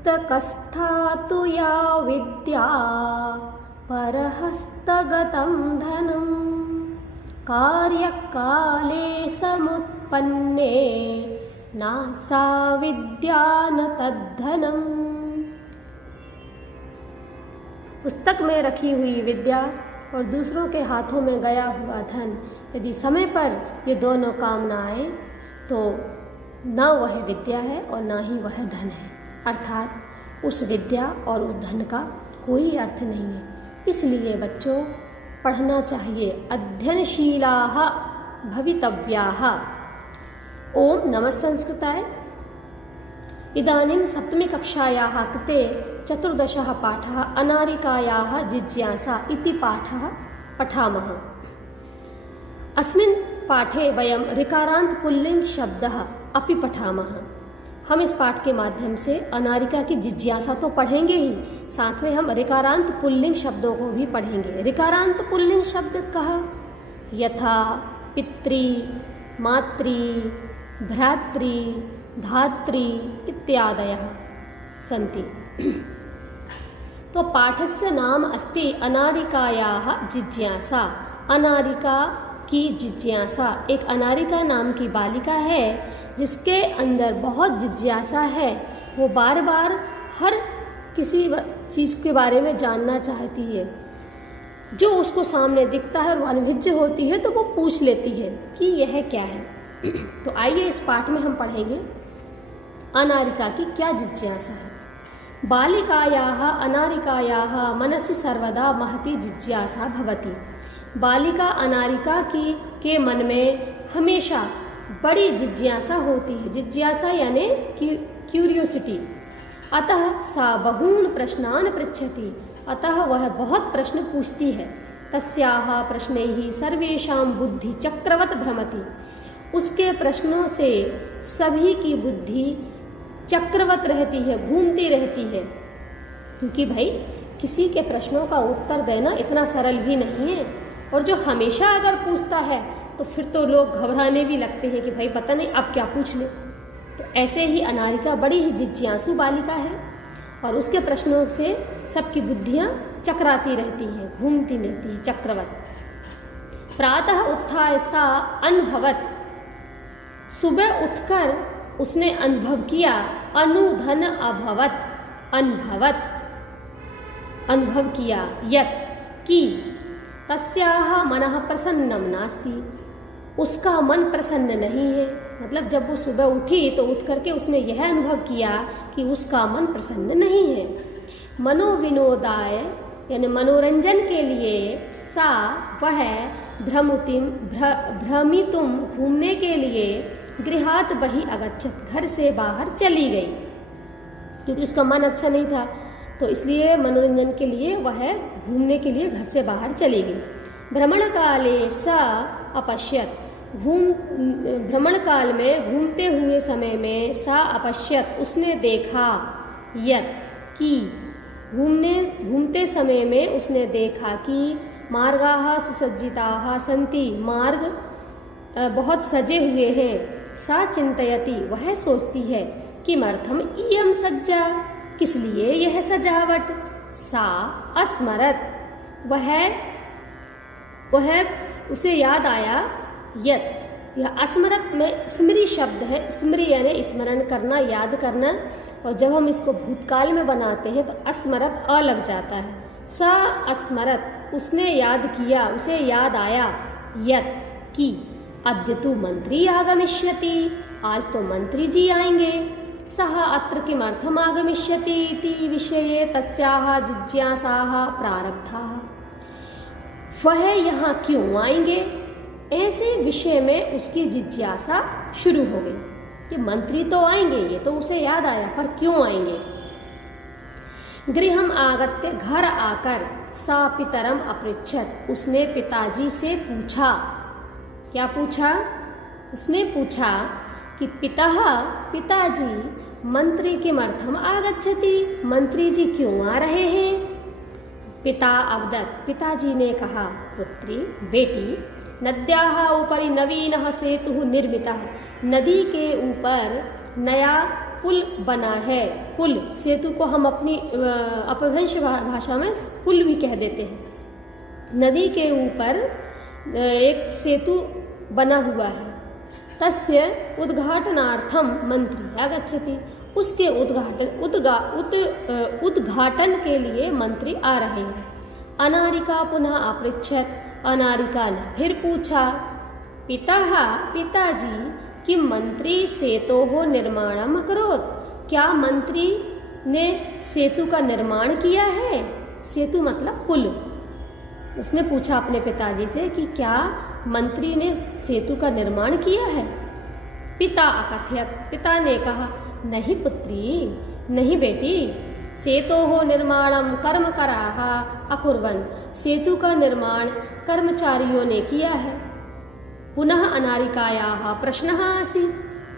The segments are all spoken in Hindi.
पुस्तकस्था तु या विद्या परहस्तगतं धनं कार्यकाले समुत्पन्ने ना सा विद्या न तद्धनम्। पुस्तक में रखी हुई विद्या और दूसरों के हाथों में गया हुआ धन, यदि समय पर ये दोनों काम ना आए तो न वह विद्या है और ना ही वह धन है, अर्थात उस विद्या और उस धन का कोई अर्थ नहीं है। इसलिए बच्चों पढ़ना चाहिए। अध्ययनशीलाः भवितव्याः। ओम नमः संस्कृताय। इदानीं सप्तमी कक्षायाः कृते 14 पाठः अनारिकायाः जिज्ञासा इति पाठः पठामः। अस्मिन् पाठे वयं ऋकारान्त पुल्लिंग शब्दः अपि पठामः। हम इस पाठ के माध्यम से अनारिका की जिज्ञासा तो पढ़ेंगे ही, साथ में हम ऋकारान्त पुल्लिंग शब्दों को भी पढ़ेंगे। ऋकारान्त पुल्लिंग शब्द कह यथा पितृ, मातृ, भ्रातृ, धात्री इत्यादयः सन्ति। तो पाठस्य नाम अस्ति अनारिकायाः जिज्ञासा। अनारिका की जिज्ञासा। एक अनारिका नाम की बालिका है जिसके अंदर बहुत जिज्ञासा है। वो बार बार हर किसी चीज़ के बारे में जानना चाहती है। जो उसको सामने दिखता है और वो अनभिज्ञ होती है तो वो पूछ लेती है कि यह क्या है। तो आइए इस पाठ में हम पढ़ेंगे अनारिका की क्या जिज्ञासा है। बालिकायाः अनारिकायाः मनसि सर्वदा महती जिज्ञासा भवति। बालिका अनारिका की के मन में हमेशा बड़ी जिज्ञासा होती है। जिज्ञासा यानी क्यूरियोसिटी। अतः सा बहून् प्रश्नान् पृच्छति। अतः वह बहुत प्रश्न पूछती है। तस्याः प्रश्नैः सर्वेषां बुद्धि चक्रवत् भ्रमति। उसके प्रश्नों से सभी की बुद्धि चक्रवत रहती है, घूमती रहती है। क्योंकि भाई किसी के प्रश्नों का उत्तर देना इतना सरल भी नहीं है, और जो हमेशा अगर पूछता है तो फिर तो लोग घबराने भी लगते हैं कि भाई पता नहीं अब क्या पूछ ले। तो ऐसे ही अनारिका बड़ी ही जिज्ञासु बालिका है और उसके प्रश्नों से सबकी बुद्धियां चकराती रहती हैं, घूमती रहती हैं, चक्रवत। प्रातः उत्थाय सा अनुभवत। सुबह उठकर उसने अनुभव किया। अनुधन अभवत। अनुभव किया। यत् कि तस्याः मनः प्रसन्नम नास्ति। उसका मन प्रसन्न नहीं है। मतलब जब वो सुबह उठी तो उठ करके उसने यह अनुभव किया कि उसका मन प्रसन्न नहीं है। मनोविनोदाय यानी मनोरंजन के लिए सा वह भ्रमितुम घूमने के लिए गृहात् बहि अगच्छत। घर से बाहर चली गई क्योंकि उसका मन अच्छा नहीं था, तो इसलिए मनोरंजन के लिए वह घूमने के लिए घर से बाहर चली गई। भ्रमण काले सा अपश्यत। भ्रमण काल में घूमते हुए समय में सा अपश्यत उसने देखा। यत् कि घूमते समय में उसने देखा कि मार्गाः सुसज्जिताः सन्ति। मार्ग बहुत सजे हुए हैं। सा चिंतयति वह सोचती है किमर्थम इयं सज्जा किस लिए यह सजावट। सा अस्मरत वह उसे याद आया। यत् यह अस्मरत में स्मृति शब्द है। स्मृति यानी स्मरण करना, याद करना, और जब हम इसको भूतकाल में बनाते हैं तो अस्मरत अ लग जाता है। सा अस्मरत उसने याद किया, उसे याद आया। यत् कि अद्य तु मंत्री आगमिष्यति आज तो मंत्री जी आएंगे। सः अत्र किमर्थम आगमिष्यति इति विषये तस्याः जिज्ञासाः प्रारब्धाः। वह यहाँ क्यों आएंगे ऐसे विषय में उसकी जिज्ञासा शुरू हो गई कि मंत्री तो आएंगे, ये तो उसे याद आया, पर क्यों आएंगे। गृहम आगत्य घर आकर सा पितरम अपृच्छत। उसने पिताजी से पूछा। क्या पूछा? उसने पूछा कि पिताजी मंत्री किमर्थम आगच्छति। मंत्री जी क्यों आ रहे हैं। पिता अवदत् पिताजी ने कहा, पुत्री बेटी नद्याः उपरि नवीनः सेतुः निर्मितः। नदी के ऊपर नया पुल बना है। पुल, सेतु को हम अपनी अपभ्रंश भाषा में पुल भी कह देते हैं। नदी के ऊपर एक सेतु बना हुआ है। तस्य उद्घाटनार्थम मंत्री आगच्छति, उसके उद्घाटन के लिए मंत्री आ रहे हैं। अनारिका पुनः अपृच्छत, अनारिका ने फिर पूछा, पिताजी कि मंत्री सेतोः निर्माणम अकरोत्, क्या मंत्री ने सेतु का निर्माण किया है? सेतु मतलब पुल। उसने पूछा अपने पिताजी से कि क्या मंत्री ने सेतु का निर्माण किया है? पिता अकथयत, पिता ने कहा, नहीं पुत्री, नहीं बेटी, सेतोः निर्माणम कर्मकराः अकुर्वन्, सेतु का निर्माण कर्मचारियों ने किया है। पुनः अनारिकायाः प्रश्नः आसीत्,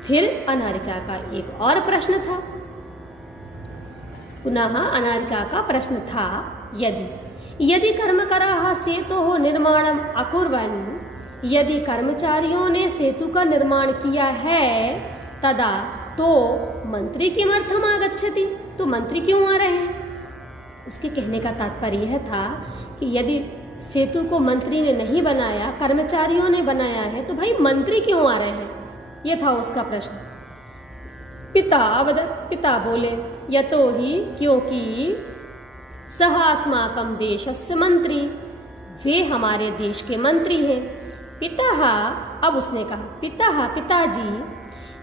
फिर अनारिका का एक और प्रश्न था। पुनः अनारिका का प्रश्न था, यदि कर्मकराः सेतोः निर्माणम अकुर्वन्, यदि कर्मचारियों ने सेतु का निर्माण किया है, तदा तो मंत्री किमर्थम आगच्छति, तो मंत्री क्यों आ रहे हैं? उसके कहने का तात्पर्य यह था कि यदि सेतु को मंत्री ने नहीं बनाया, कर्मचारियों ने बनाया है, तो भाई मंत्री क्यों आ रहे हैं? यह था उसका प्रश्न। पिता बोले, यतो ही, क्योंकि सह अस्माकं देशस्य मंत्री, वे हमारे देश के मंत्री हैं। अब उसने कहा, पिताजी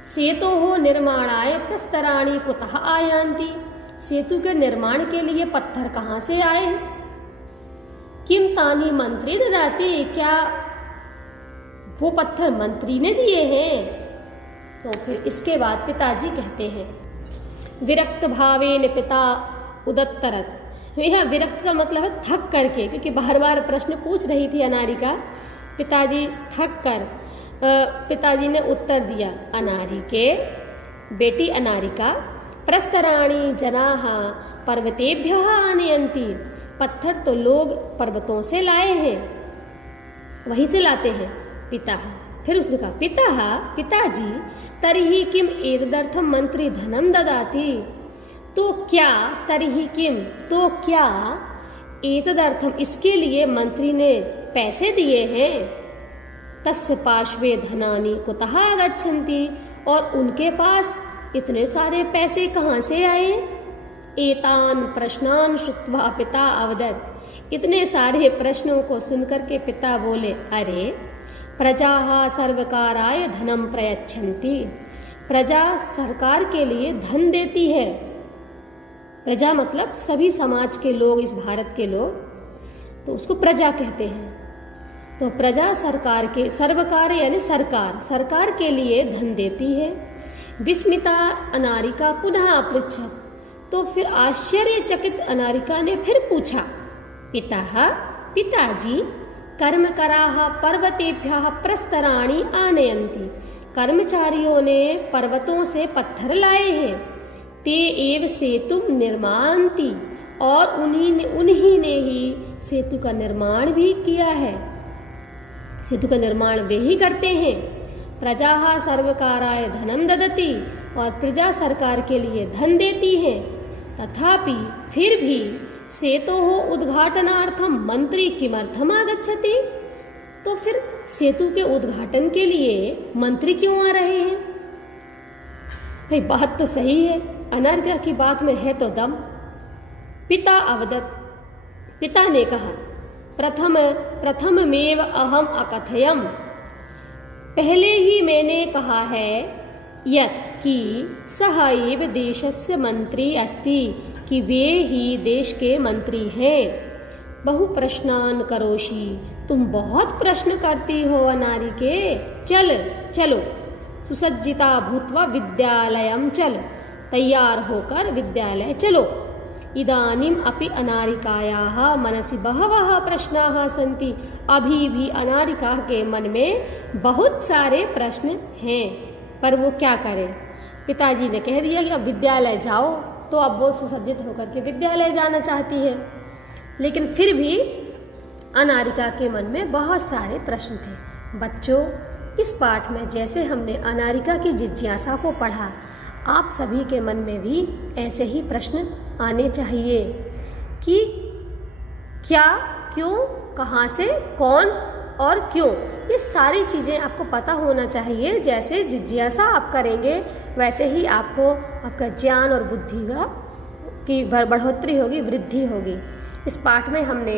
सेतोः निर्माणाय प्रस्तराणि कुतः आयान्ति, सेतु के निर्माण के लिए पत्थर कहाँ से आए हैं? किम तानि मंत्री ददाति, क्या वो पत्थर मंत्री ने दिए हैं? तो फिर इसके बाद पिताजी कहते हैं, विरक्त भावेन पिता उदत्तरत। यह विरक्त का मतलब है थक करके, क्योंकि बार बार प्रश्न पूछ रही थी अनारिका। पिताजी थक कर पिताजी ने उत्तर दिया, अनारिके, बेटी अनारिका, प्रस्तराणि जनाः पर्वतेभ्यः आनयन्ति, पत्थर तो लोग पर्वतों से लाए हैं, वहीं से लाते हैं। फिर उसने कहा, पिताजी तर्हि किम एतदर्थम मंत्री धनम ददाति, तो क्या एतदर्थम, इसके लिए मंत्री ने पैसे दिए हैं? तस्य पार्श्वे धनानि कुतः आगच्छन्ति, और उनके पास इतने सारे पैसे कहाँ से आए? एतान प्रश्नान श्रुत्वा पिता अवदत्, इतने सारे प्रश्नों को सुनकर के पिता बोले, अरे प्रजाः सर्वकाराय धनम प्रयच्छन्ति, प्रजा सरकार के लिए धन देती है। प्रजा मतलब सभी समाज के लोग, इस भारत के लोग, तो उसको प्रजा कहते हैं। तो प्रजा सरकार के, सर्वकार यानी सरकार के लिए धन देती है। विस्मिता अनारिका पुनः अपृच्छत, तो फिर आश्चर्यचकित अनारिका ने फिर पूछा, पिताजी कर्मकराः पर्वतेभ्यः प्रस्तराणि आनयन्ति, कर्मचारियों ने पर्वतों से पत्थर लाए हैं। ते एव सेतुम निर्मान्ति, और उन्हीं ने ही सेतु का निर्माण भी किया है। सेतु का निर्माण वे ही करते हैं। प्रजाः सर्वकाराय धनम ददति, और प्रजा सरकार के लिए धन देती है। तथापि फिर भी सेतोः उद्घाटनार्थम मंत्री किमर्थम आगच्छति, तो फिर सेतु के उद्घाटन के लिए मंत्री क्यों आ रहे हैं? भाई बात तो सही है, अनारिका की बात में है तो दम। पिता अवदत्, पिता ने कहा, प्रथममेव अहम अकथयम, पहले ही मैंने कहा है, यत् कि सः एव देशस्य मंत्री अस्ति, कि वे ही देश के मंत्री हैं। बहु प्रश्नान करोषि, तुम बहुत प्रश्न करती हो अनारिके, चलो सुसज्जिता भूत्वा विद्यालयम चल, तैयार होकर विद्यालय चलो। इदानीम अपि अनारिकायाः मनसि बहवः प्रश्नाः सन्ति, अभी भी अनारिका के मन में बहुत सारे प्रश्न हैं, पर वो क्या करे? पिताजी ने कह दिया कि अब विद्यालय जाओ, तो अब वो सुसज्जित होकर के विद्यालय जाना चाहती है। लेकिन फिर भी अनारिका के मन में बहुत सारे प्रश्न थे। बच्चों, इस पाठ में जैसे हमने अनारिका की जिज्ञासा को पढ़ा, आप सभी के मन में भी ऐसे ही प्रश्न आने चाहिए कि क्या, क्यों, कहाँ से, कौन और क्यों, ये सारी चीज़ें आपको पता होना चाहिए। जैसे जिज्ञासा आप करेंगे वैसे ही आपको आपका ज्ञान और बुद्धि की बढ़ोतरी होगी, वृद्धि होगी। इस पाठ में हमने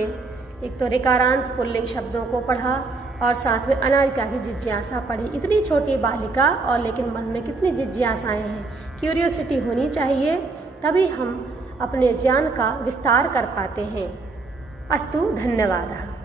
एक तो ऋकारांत पुल्लिंग शब्दों को पढ़ा और साथ में अनामिका की जिज्ञासा पढ़ी। इतनी छोटी बालिका और लेकिन मन में कितनी जिज्ञासाएं हैं, क्यूरियोसिटी होनी चाहिए, तभी हम अपने ज्ञान का विस्तार कर पाते हैं। अस्तु, धन्यवाद।